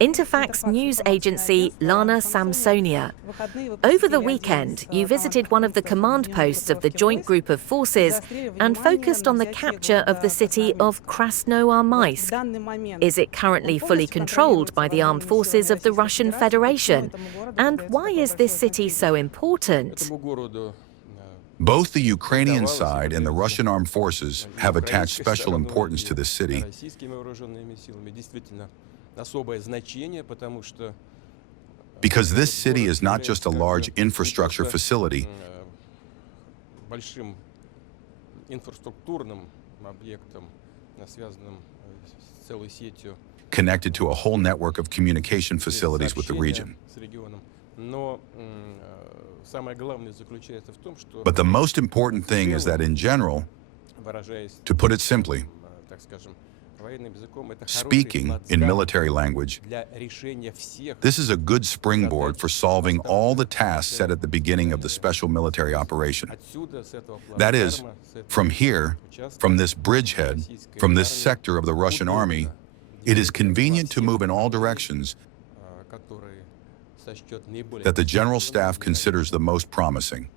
Interfact's news agency, Lana Samsonia. Over the weekend, you visited one of the command posts of the joint group of forces and focused on the capture of the city of Krasnoarmeysk. Is it currently fully controlled by the armed forces of the Russian Federation? And why is this city so important? Both the Ukrainian side and the Russian armed forces have attached special importance to this city because this city is not just a large infrastructure facility, connected to a whole network of communication facilities with the region. But the most important thing is that in general, to put it simply, speaking in military language, this is a good springboard for solving all the tasks set at the beginning of the special military operation. That is, from here, from this bridgehead, from this sector of the Russian army, it is convenient to move in all directions that the General Staff considers the most promising.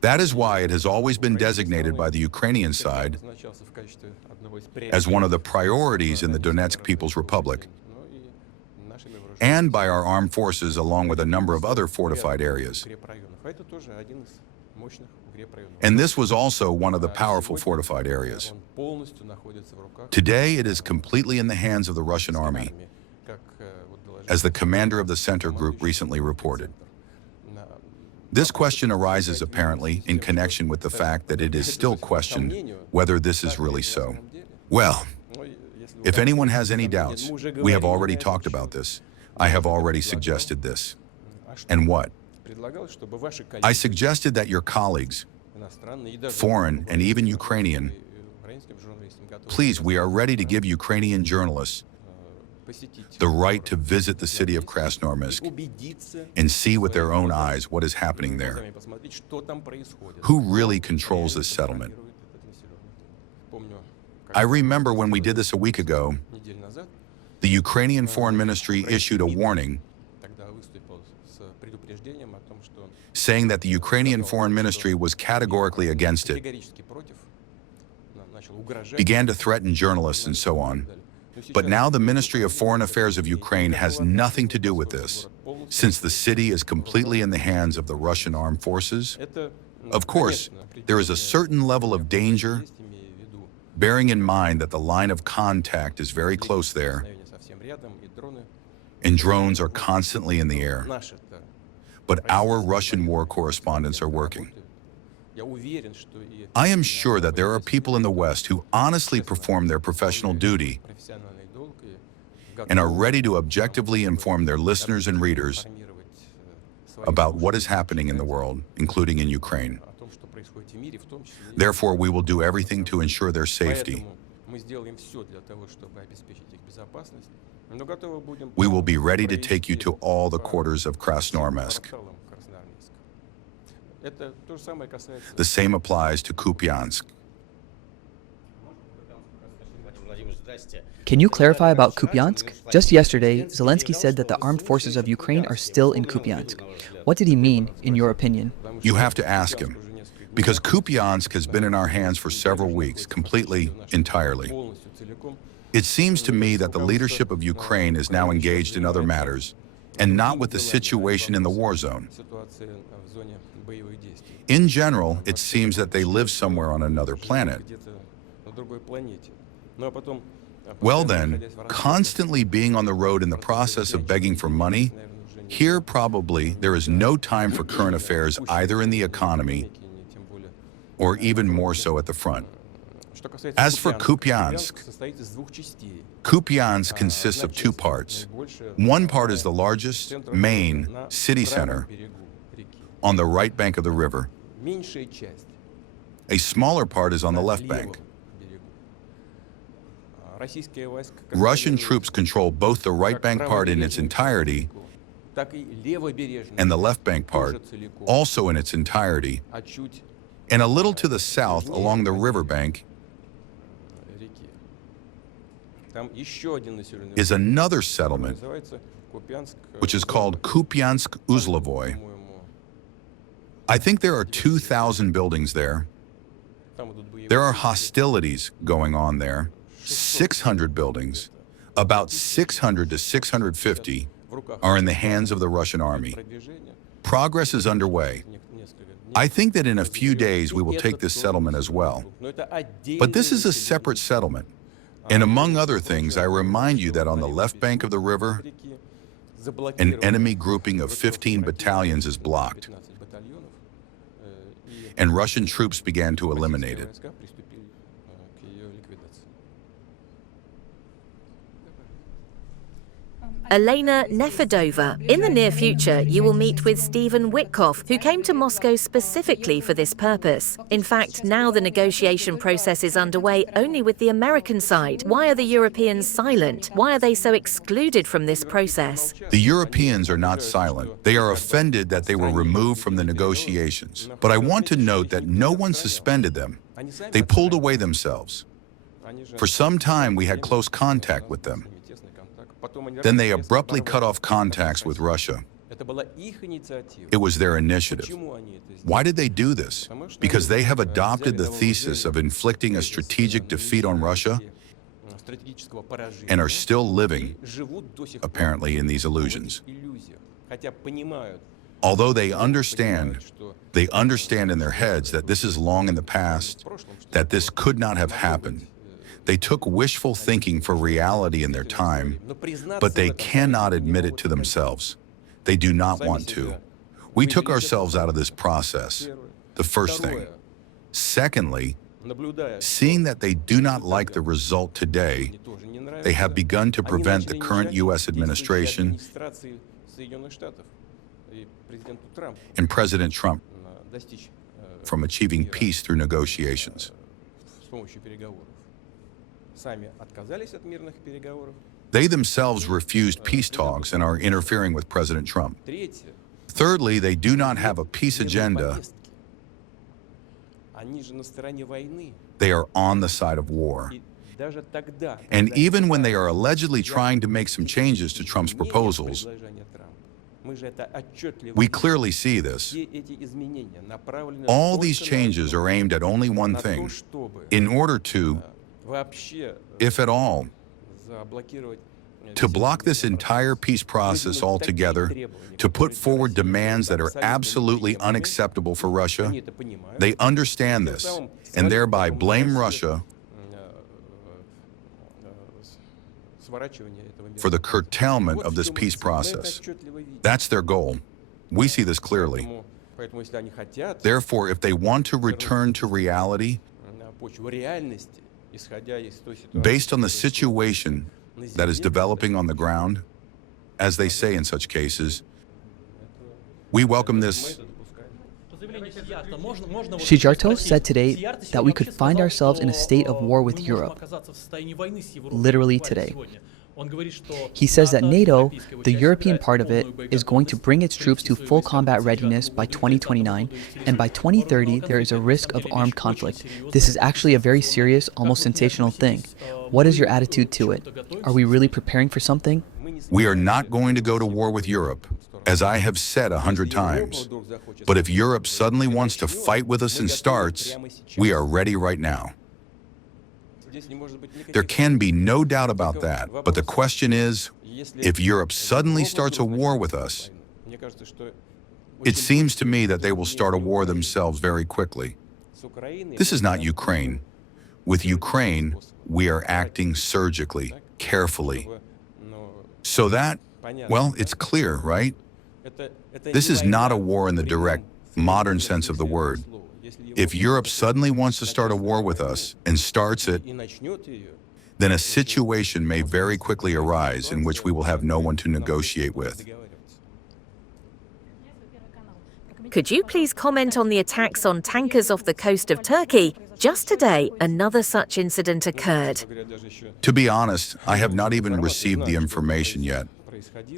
That is why it has always been designated by the Ukrainian side as one of the priorities in the Donetsk People's Republic, and by our armed forces along with a number of other fortified areas. And this was also one of the powerful fortified areas. Today it is completely in the hands of the Russian army, as the commander of the center group recently reported. This question arises apparently in connection with the fact that it is still questioned whether this is really so. Well, if anyone has any doubts, we have already talked about this. I have already suggested this. And what? I suggested that your colleagues, foreign and even Ukrainian, please, we are ready to give Ukrainian journalists the right to visit the city of Krasnoarmeysk and see with their own eyes what is happening there. Who really controls this settlement? I remember when we did this a week ago, the Ukrainian Foreign Ministry issued a warning saying that the Ukrainian Foreign Ministry was categorically against it, began to threaten journalists and so on. But now the Ministry of Foreign Affairs of Ukraine has nothing to do with this, since the city is completely in the hands of the Russian armed forces. Of course, there is a certain level of danger, bearing in mind that the line of contact is very close there, and drones are constantly in the air. But our Russian war correspondents are working. I am sure that there are people in the West who honestly perform their professional duty and are ready to objectively inform their listeners and readers about what is happening in the world, including in Ukraine. Therefore, we will do everything to ensure their safety. We will be ready to take you to all the quarters of Krasnoarmeysk. The same applies to Kupyansk. Can you clarify about Kupyansk? Just yesterday, Zelensky said that the armed forces of Ukraine are still in Kupyansk. What did he mean, in your opinion? You have to ask him, because Kupyansk has been in our hands for several weeks, completely, entirely. It seems to me that the leadership of Ukraine is now engaged in other matters, and not with the situation in the war zone. In general, it seems that they live somewhere on another planet. Well then, constantly being on the road in the process of begging for money, here probably there is no time for current affairs either in the economy or even more so at the front. As for Kupyansk, Kupyansk consists of two parts. One part is the largest, main, city center on the right bank of the river. A smaller part is on the left bank. Russian troops control both the right bank part in its entirety and the left bank part, also in its entirety, and a little to the south along the riverbank is another settlement, which is called Kupyansk Uzlovoy. I think there are 2,000 buildings there. There are hostilities going on there. 600 buildings, about 600 to 650, are in the hands of the Russian army. Progress is underway. I think that in a few days we will take this settlement as well. But this is a separate settlement. And among other things, I remind you that on the left bank of the river, an enemy grouping of 15 battalions is blocked, and Russian troops began to eliminate it. Elena Nefedova. In the near future, you will meet with Stephen Witkoff, who came to Moscow specifically for this purpose. In fact, now the negotiation process is underway only with the American side. Why are the Europeans silent? Why are they so excluded from this process? The Europeans are not silent. They are offended that they were removed from the negotiations. But I want to note that no one suspended them. They pulled away themselves. For some time, we had close contact with them. Then they abruptly cut off contacts with Russia. It was their initiative. Why did they do this? Because they have adopted the thesis of inflicting a strategic defeat on Russia and are still living, apparently, in these illusions. Although they understand in their heads that this is long in the past, that this could not have happened. They took wishful thinking for reality in their time, but they cannot admit it to themselves. They do not want to. We took ourselves out of this process, the first thing. Secondly, seeing that they do not like the result today, they have begun to prevent the current U.S. administration and President Trump from achieving peace through negotiations. They themselves refused peace talks and are interfering with President Trump. Thirdly, they do not have a peace agenda. They are on the side of war. And even when they are allegedly trying to make some changes to Trump's proposals, we clearly see this. All these changes are aimed at only one thing, in order to, if at all, to block this entire peace process altogether, to put forward demands that are absolutely unacceptable for Russia. They understand this, and thereby blame Russia for the curtailment of this peace process. That's their goal. We see this clearly. Therefore, if they want to return to reality, based on the situation that is developing on the ground, as they say in such cases, we welcome this. Szijjártó said today that we could find ourselves in a state of war with Europe, literally today. He says that NATO, the European part of it, is going to bring its troops to full combat readiness by 2029, and by 2030 there is a risk of armed conflict. This is actually a very serious, almost sensational thing. What is your attitude to it? Are we really preparing for something? We are not going to go to war with Europe, as I have said 100 times. But if Europe suddenly wants to fight with us and starts, we are ready right now. There can be no doubt about that, but the question is, if Europe suddenly starts a war with us, it seems to me that they will start a war themselves very quickly. This is not Ukraine. With Ukraine, we are acting surgically, carefully. So that, well, it's clear, right? This is not a war in the direct, modern sense of the word. If Europe suddenly wants to start a war with us and starts it, then a situation may very quickly arise in which we will have no one to negotiate with. Could you please comment on the attacks on tankers off the coast of Turkey? Just today, another such incident occurred. To be honest, I have not even received the information yet.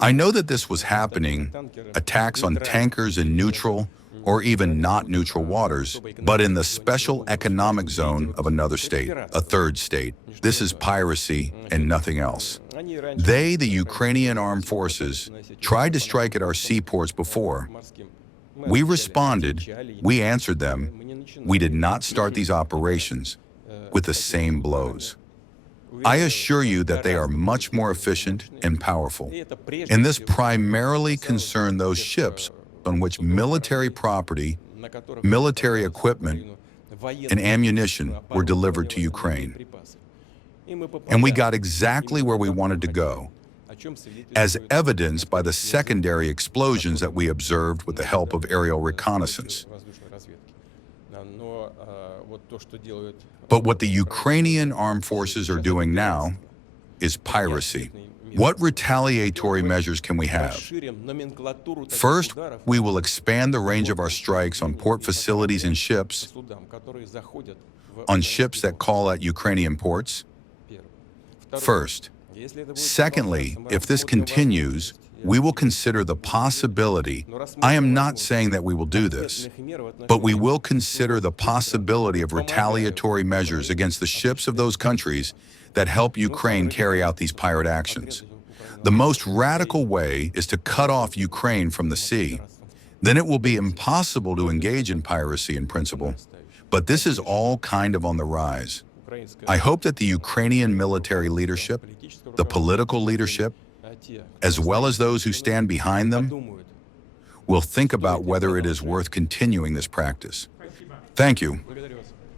I know that this was happening, attacks on tankers in neutral or even not neutral waters, but in the special economic zone of another state, a third state. This is piracy and nothing else. They, the Ukrainian armed forces, tried to strike at our seaports before. We responded, we answered them. We did not start these operations with the same blows. I assure you that they are much more efficient and powerful. And this primarily concerned those ships on which military property, military equipment, and ammunition were delivered to Ukraine. And we got exactly where we wanted to go, as evidenced by the secondary explosions that we observed with the help of aerial reconnaissance. But what the Ukrainian armed forces are doing now is piracy. What retaliatory measures can we have? First, we will expand the range of our strikes on port facilities and ships, on ships that call at Ukrainian ports. First. Secondly, if this continues, we will consider the possibility, I am not saying that we will do this, but we will consider the possibility of retaliatory measures against the ships of those countries that help Ukraine carry out these pirate actions. The most radical way is to cut off Ukraine from the sea. Then it will be impossible to engage in piracy in principle. But this is all kind of on the rise. I hope that the Ukrainian military leadership, the political leadership, as well as those who stand behind them, will think about whether it is worth continuing this practice. Thank you.